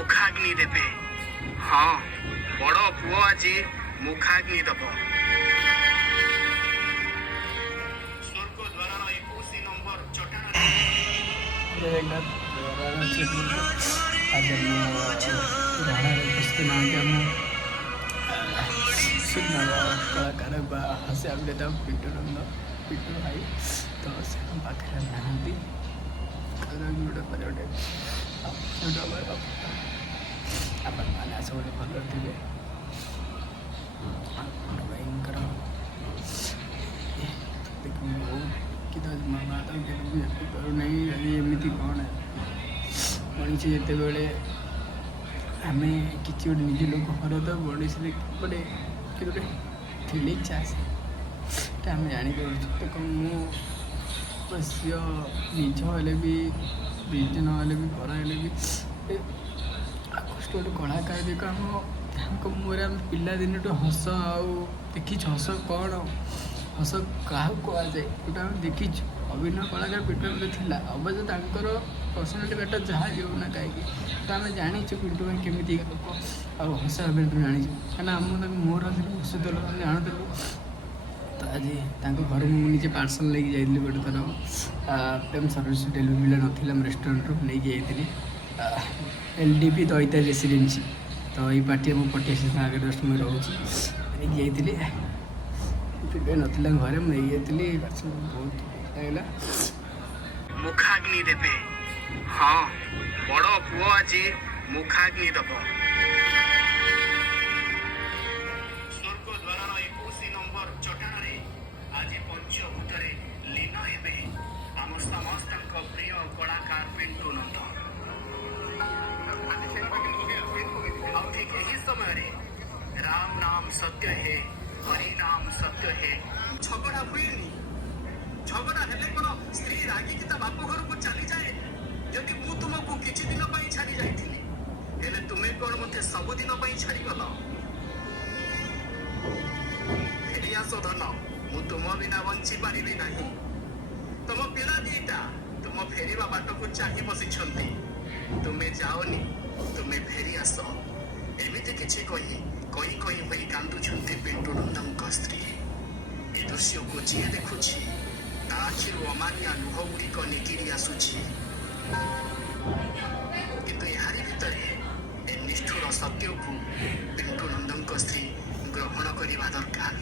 मुखाग्नि देवे। हाँ बड़ पुओ आज मुखाग्नि दब। स्वर्ग द्वार 21 नंबर चटाण कलाकार हास्य अभिनेता पिंटू नंद पिंटू भाई तो से पाखे नहांती गोटे गोटे आपण मैंने आस गोटे भल थे भयंकर कि मामा पारना अभी एमती कौन मनीष जिते बड़े आम कि गोटे निज लोक हर तो मनीष गोटे कि गोटे फिलिंग्स आसे आम जापर देख मुझे निज हेल्ले भी निज ना भी पर भी आकृष्ट गोटे कलाकार देख आम मोर आम पिलादिन हस देखी हस कौन हस क्या कहुए गोटे आम देखी अभिनय कलाकार पिंटू थी अवश्य तर पर्सनालीटी मैटर जहाँ भी होना कहीं तो आम जाचु पिंटू भाई केमी लोक आ हस अभिनय जाचु कहीं आम मोर हसुल जानूलु तो आज घर मुझे पार्सल लेके जाइली गोटे थर प्रेम सर्विस डेलीवरी मिला ना रेस्टोरेंट रू नहीं जाइली LDP दईता रेसीडेन्सी तो ये पार्टी मो पटिया से आगे जस्ट मुझे रोचे नहीं जाइली ना घरे मुझे बहुत लगला। मुखाग्नि देवे। हाँ बड़ पुओ आज मुखाग्नि दब। स्वर्ग द्वार 21 नंबर चटाण आज पंचभूत लीन हे आम समस्त प्रिय कलाकार पिंटू नंद। ठीक यही समय राम नाम सत्य है हरि नाम सत्य है। झगड़ा हुए झगड़ा हेले कौन स्त्री रागी की बाप घर को चली जाए जदि मु तुमको किछि दिन छाड़ी जाइथिली हेले तुमे कौन मते सब दिन छाड़ी गल फेरी आस धन मु तुम बिना बंची पारिली नहीं। तुम पिला दीटा तुम फेरिबा बाट को चाहि बसिछंती तुमे जाओनी तुमे फेरी आस एमिति किछि कही होई कांदुछंती पिंटू नंदन स्त्री। ए दृश्य को जी देखुछि आखिर अमानिया लुह गुड़िक निकिरी आसुछि किंतु यारी भितरे ए निष्ठुर सत्य को पिंटू नंदन स्त्री ग्रहण करने दरकार।